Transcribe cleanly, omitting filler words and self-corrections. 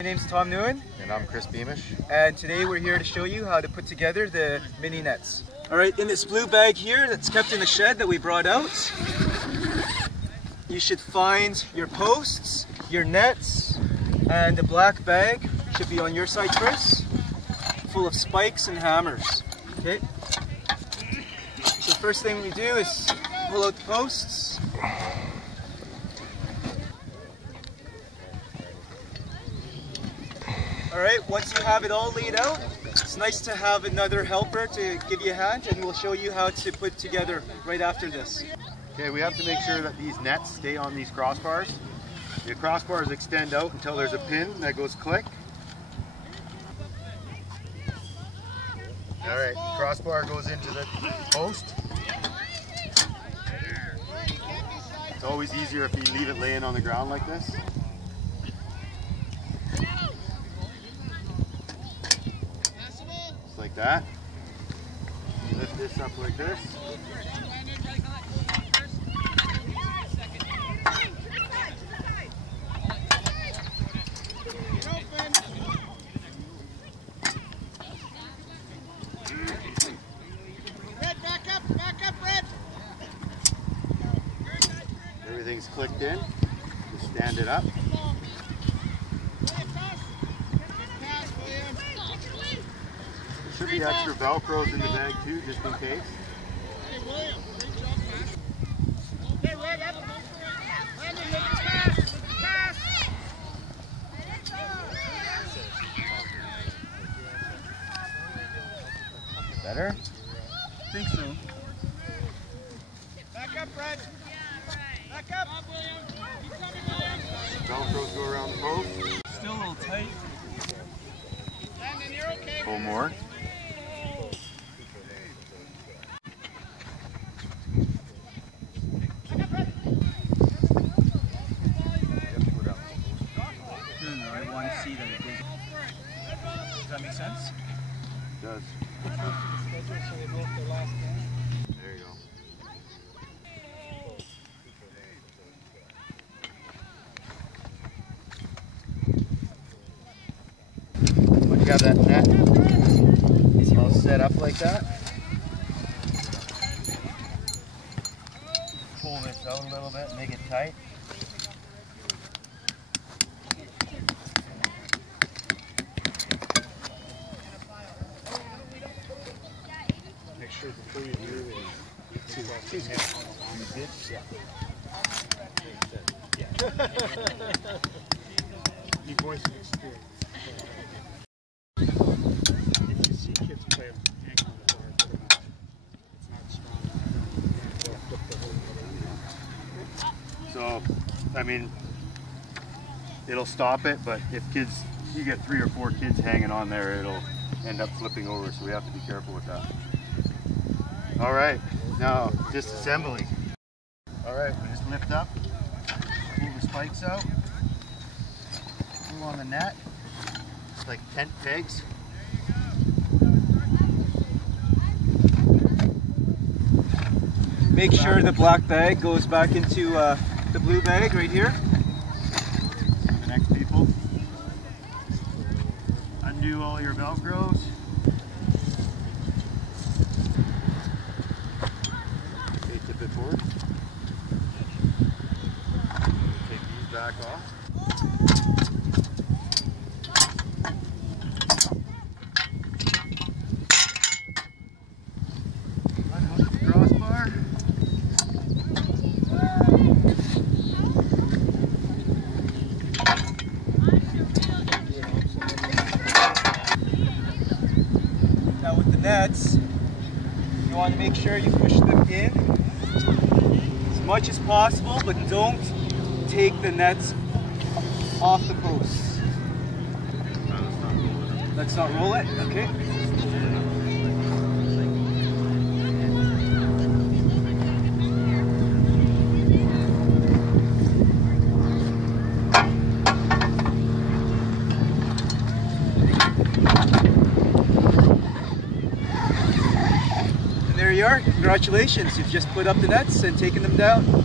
My name's Tom Nguyen. And I'm Chris Beamish. And today we're here to show you how to put together the mini nets. Alright, in this blue bag here that's kept in the shed that we brought out, you should find your posts, your nets, and the black bag should be on your side, Chris, full of spikes and hammers. Okay? So the first thing we do is pull out the posts. Alright, once you have it all laid out, it's nice to have another helper to give you a hand, and we'll show you how to put together right after this. Okay, we have to make sure that these nets stay on these crossbars. The crossbars extend out until there's a pin that goes click. Alright, crossbar goes into the post. It's always easier if you leave it laying on the ground like this. Like that. Lift this up like this. Red, back up, Red. Everything's clicked in. Just stand it up. Should be extra Velcros in the bag too, just in case. Hey, William, great job, man. Hey, Red, up. Landon, make it pass. Better? I think so. Back up, Red. Back up. Keep coming, William. Velcros go around the post. Still a little tight. Landon, you're okay. Pull more. I want to see that it goes. Does that make sense? It does. There you go. When you have that net all set up like that, pull this out a little bit, make it tight. Make sure before you do is You boys have experience. If you see kids play ankle before, it's not strong. So, I mean, it'll stop it, but if you get 3 or 4 kids hanging on there, it'll end up flipping over, so we have to be careful with that. All right, now disassembly. All right, we just lift up, pull the spikes out, pull on the net, it's like tent pegs. Make sure the black bag goes back into the blue bag right here. The next people. Undo all your Velcros. Okay, tip it forward. Take these back off. Unhook the crossbar. Now with the nets, you want to make sure you push them in as much as possible, but don't take the nets off the posts. Let's not roll it, okay? And there you are. Congratulations, you've just put up the nets and taken them down.